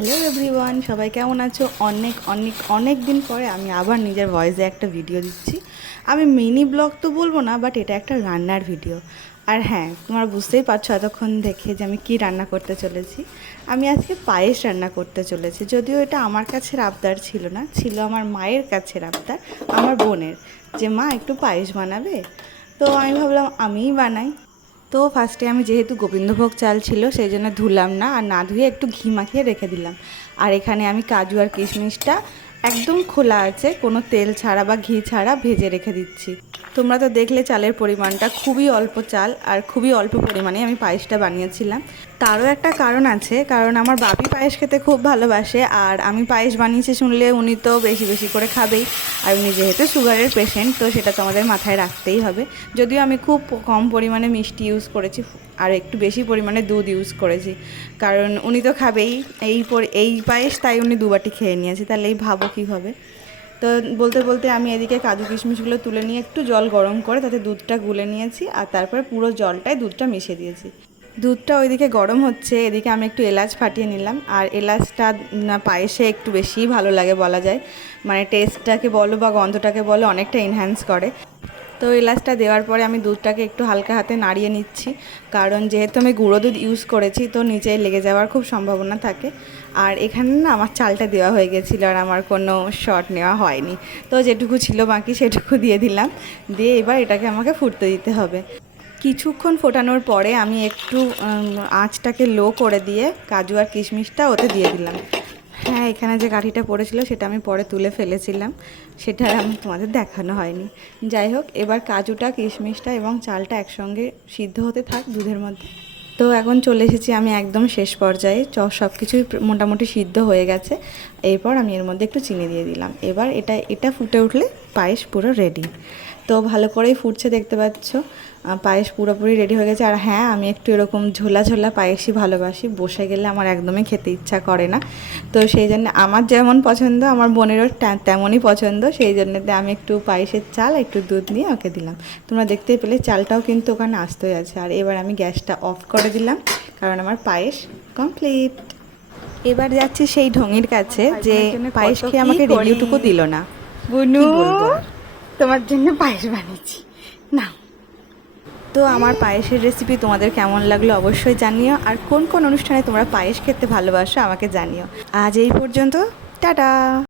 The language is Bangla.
হ্যালো এভরিওয়ান, সবাই কেমন আছো? অনেক অনেক অনেক দিন পরে আমি আবার নিজের ভয়েসে একটা ভিডিও দিচ্ছি। আমি মিনি ব্লগ তো বলবো না, বাট এটা একটা রান্নার ভিডিও। আর হ্যাঁ, তোমরা বুঝতেই পারছো এতক্ষণ দেখে যে আমি কি রান্না করতে চলেছি। আমি আজকে পায়েস রান্না করতে চলেছি। যদিও এটা আমার কাছের আবদার ছিল না, ছিল আমার মায়ের কাছের আবদার, আমার বোনের, যে মা একটু পায়েস বানাবে। তো আমি ভাবলাম আমিই বানাই। তো ফার্স্টে আমি যেহেতু গোবিন্দভোগ চাল ছিল সেই জন্য ধুলাম না, আর না ধুয়ে একটু ঘি মাখিয়ে রেখে দিলাম। আর এখানে আমি কাজু আর কিশমিশটা একদম খোলা আছে, কোনো তেল ছাড়া বা ঘি ছাড়া ভেজে রেখে দিচ্ছি। তোমরা তো দেখলে চালের পরিমাণটা খুবই অল্প চাল আর খুবই অল্প পরিমাণে আমি পায়েসটা বানিয়েছিলাম। তারও একটা কারণ আছে, কারণ আমার বাপি পায়েস খেতে খুব ভালোবাসে, আর আমি পায়েস বানিয়েছি শুনলে উনি তো বেশি বেশি করে খাবেই। আর উনি যেহেতু সুগারের পেশেন্ট, তো সেটা তো আমাদের মাথায় রাখতেই হবে। যদিও আমি খুব কম পরিমাণে মিষ্টি ইউজ করেছি আর একটু বেশি পরিমাণে দুধ ইউজ করেছি, কারণ উনি তো খাবেই এই পায়েস, তাই উনি দুবাটি খেয়ে নিয়েছে। তাহলে এই ভাবো কী হবে। তো বলতে বলতে আমি এদিকে কাজু কিশমিশগুলো তুলে নিয়ে একটু জল গরম করে তাতে দুধটা গুলে নিয়েছি, আর তারপর পুরো জলটায় দুধটা মিশিয়ে দিয়েছি। দুধটা ওইদিকে গরম হচ্ছে, এদিকে আমি একটু এলাচ ফাটিয়ে নিলাম। আর এলাচটা পায়েসে একটু বেশিই ভালো লাগে বলা যায়, মানে টেস্টটাকে বলো বা গন্ধটাকে বলো অনেকটা এনহ্যান্স করে। তো এলাচটা দেওয়ার পরে আমি দুধটাকে একটু হালকা হাতে নাড়িয়ে নিচ্ছি, কারণ যেহেতু আমি গুঁড়ো দুধ ইউজ করেছি তো নিচে লেগে যাওয়ার খুব সম্ভাবনা থাকে। আর এখানে না আমার চালটা দেওয়া হয়ে গেছিলো, আর আমার কোনো শট নেওয়া হয়নি। তো যেটুকু ছিল বাকি সেটুকু দিয়ে দিলাম, দিয়ে এবার এটাকে আমাকে ফুটতে দিতে হবে। কিছুক্ষণ ফোটানোর পরে আমি একটু আঁচটাকে লো করে দিয়ে কাজু আর কিশমিশটা ওতে দিয়ে দিলাম। হ্যাঁ, এখানে যে কাঠিটা পড়েছিল সেটা আমি পরে তুলে ফেলেছিলাম, সেটা আমি তোমাদের দেখানো হয়নি। যাই হোক, এবার কাজুটা কিশমিশটা এবং চালটা একসঙ্গে সিদ্ধ হতে থাক দুধের মধ্যে। তো এখন চলে এসেছি আমি একদম শেষ পর্যায়ে, সব কিছুই মোটামুটি সিদ্ধ হয়ে গেছে। এরপর আমি এর মধ্যে একটু চিনি দিয়ে দিলাম। এবার এটা ফুটে উঠলে পায়েস পুরো রেডি। তো ভালো করেই ফুটছে, দেখতে পাচ্ছ পায়েস পুরোপুরি রেডি হয়ে গেছে। আর হ্যাঁ, আমি একটু এরকম ঝোলা ঝোলা পায়েসই ভালোবাসি, বসে গেলে আমার একদমই খেতে ইচ্ছা করে না। তো সেই জন্য আমার যেমন পছন্দ আমার বোনেরও তেমনই পছন্দ, সেই জন্যতে আমি একটু পায়েসের চাল একটু দুধ নিয়ে ওকে দিলাম। তোমরা দেখতেই পেলে চালটাও কিন্তু ওখানে আস্তই আছে। আর এবার আমি গ্যাসটা অফ করে দিলাম, কারণ আমার পায়েস কমপ্লিট। এবার যাচ্ছি সেই ঢঙির কাছে যে পায়েস খেয়ে আমাকে রিভিউটুকু দিল না। বুনু, বলবো তোমার জন্য পায়েস বানিয়েছি না। তো আমার পায়েসের রেসিপি তোমাদের কেমন লাগলো অবশ্যই জানিও, আর কোন কোন অনুষ্ঠানে তোমরা পায়েস খেতে ভালোবাসো আমাকে জানিও। আজ এই পর্যন্ত, টাটা।